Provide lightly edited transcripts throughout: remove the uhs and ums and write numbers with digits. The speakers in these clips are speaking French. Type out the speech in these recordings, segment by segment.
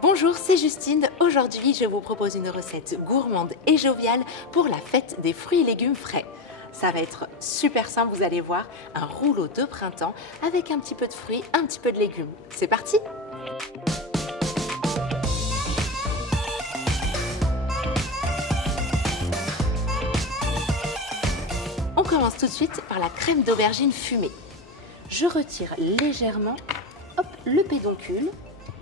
Bonjour, c'est Justine. Aujourd'hui, je vous propose une recette gourmande et joviale pour la fête des fruits et légumes frais. Ça va être super simple, vous allez voir, un rouleau de printemps avec un petit peu de fruits, un petit peu de légumes. C'est parti! On commence tout de suite par la crème d'aubergine fumée. Je retire légèrement le pédoncule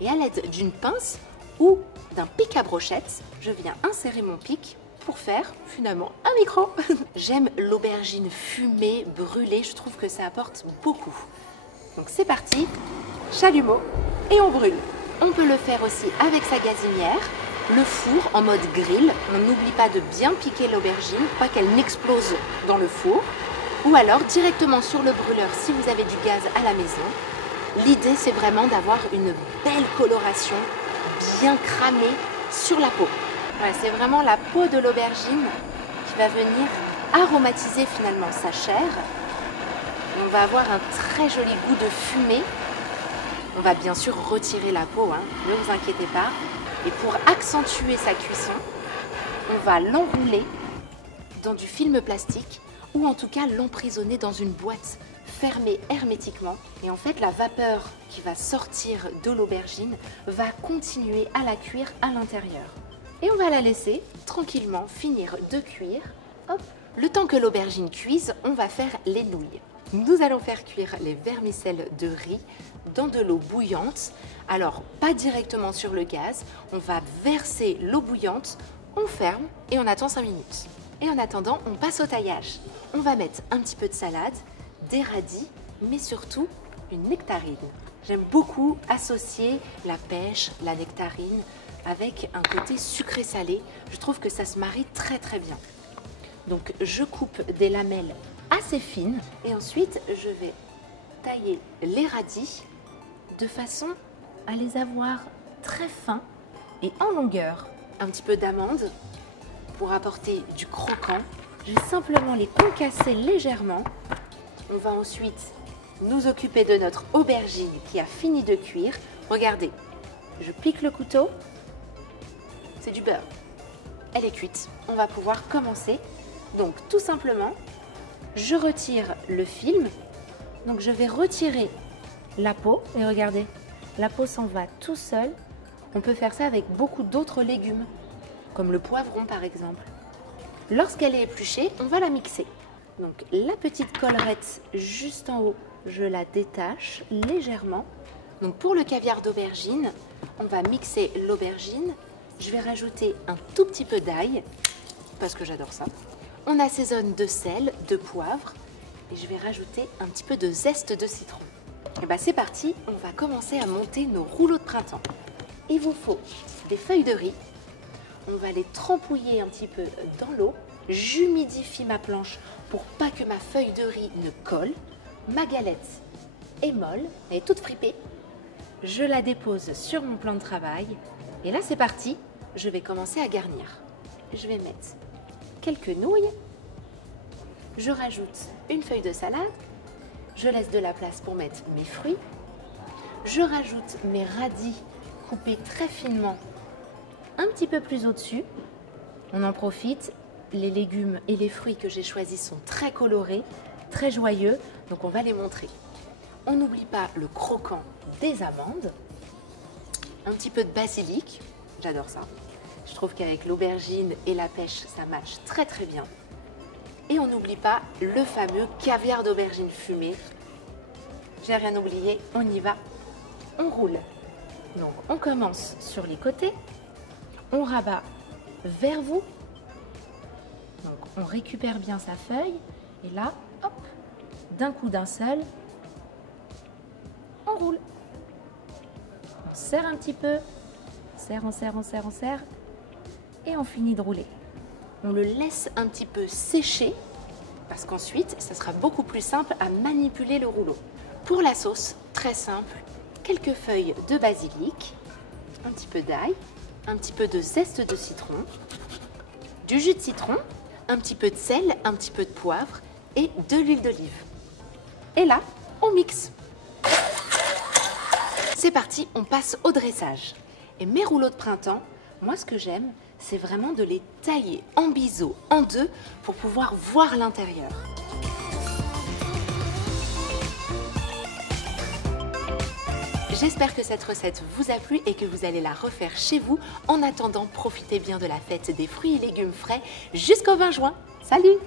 et à l'aide d'une pince ou d'un pic à brochette, je viens insérer mon pic pour faire finalement un micro. J'aime l'aubergine fumée, brûlée, je trouve que ça apporte beaucoup. Donc c'est parti, chalumeau et on brûle. On peut le faire aussi avec sa gazinière, le four en mode grill. On n'oublie pas de bien piquer l'aubergine, pas qu'elle n'explose dans le four. Ou alors directement sur le brûleur si vous avez du gaz à la maison. L'idée, c'est vraiment d'avoir une belle coloration bien cramée sur la peau. Voilà, c'est vraiment la peau de l'aubergine qui va venir aromatiser finalement sa chair. On va avoir un très joli goût de fumée. On va bien sûr retirer la peau, ne vous inquiétez pas. Et pour accentuer sa cuisson, on va l'enrouler dans du film plastique ou en tout cas l'emprisonner dans une boîte fermée hermétiquement. Et en fait, la vapeur qui va sortir de l'aubergine va continuer à la cuire à l'intérieur. Et on va la laisser tranquillement finir de cuire. Hop. Le temps que l'aubergine cuise, on va faire les nouilles. Nous allons faire cuire les vermicelles de riz dans de l'eau bouillante. Alors, pas directement sur le gaz, on va verser l'eau bouillante, on ferme et on attend 5 minutes. Et en attendant, on passe au taillage. On va mettre un petit peu de salade, des radis, mais surtout une nectarine. J'aime beaucoup associer la pêche, la nectarine avec un côté sucré-salé. Je trouve que ça se marie très très bien. Donc je coupe des lamelles assez fines et ensuite je vais tailler les radis de façon à les avoir très fins et en longueur. Un petit peu d'amande pour apporter du croquant. Je vais simplement les concasser légèrement. On va ensuite nous occuper de notre aubergine qui a fini de cuire. Regardez, je pique le couteau, c'est du beurre. Elle est cuite, on va pouvoir commencer. Donc tout simplement, je retire le film. Donc je vais retirer la peau et regardez, la peau s'en va tout seul. On peut faire ça avec beaucoup d'autres légumes, comme le poivron par exemple. Lorsqu'elle est épluchée, on va la mixer. Donc la petite collerette juste en haut, je la détache légèrement. Donc pour le caviar d'aubergine, on va mixer l'aubergine. Je vais rajouter un tout petit peu d'ail, parce que j'adore ça. On assaisonne de sel, de poivre, et je vais rajouter un petit peu de zeste de citron. Et bien c'est parti, on va commencer à monter nos rouleaux de printemps. Il vous faut des feuilles de riz. On va les trempouiller un petit peu dans l'eau. J'humidifie ma planche pour pas que ma feuille de riz ne colle. Ma galette est molle, elle est toute fripée. Je la dépose sur mon plan de travail. Et là, c'est parti. Je vais commencer à garnir. Je vais mettre quelques nouilles. Je rajoute une feuille de salade. Je laisse de la place pour mettre mes fruits. Je rajoute mes radis coupés très finement un petit peu plus au-dessus. On en profite. Les légumes et les fruits que j'ai choisis sont très colorés, très joyeux, donc on va les montrer. On n'oublie pas le croquant des amandes, un petit peu de basilic, j'adore ça. Je trouve qu'avec l'aubergine et la pêche, ça match très très bien. Et on n'oublie pas le fameux caviar d'aubergine fumée. J'ai rien oublié, on y va, on roule. Donc on commence sur les côtés, on rabat vers vous. Donc on récupère bien sa feuille et là, hop, d'un coup d'un seul, on roule. On serre un petit peu, on serre et on finit de rouler. On le laisse un petit peu sécher parce qu'ensuite, ça sera beaucoup plus simple à manipuler le rouleau. Pour la sauce, très simple, quelques feuilles de basilic, un petit peu d'ail, un petit peu de zeste de citron, du jus de citron, un petit peu de sel, un petit peu de poivre et de l'huile d'olive. Et là, on mixe. C'est parti, on passe au dressage. Et mes rouleaux de printemps, moi ce que j'aime, c'est vraiment de les tailler en biseau, en deux, pour pouvoir voir l'intérieur. J'espère que cette recette vous a plu et que vous allez la refaire chez vous. En attendant, profitez bien de la fête des fruits et légumes frais jusqu'au 20 juin. Salut!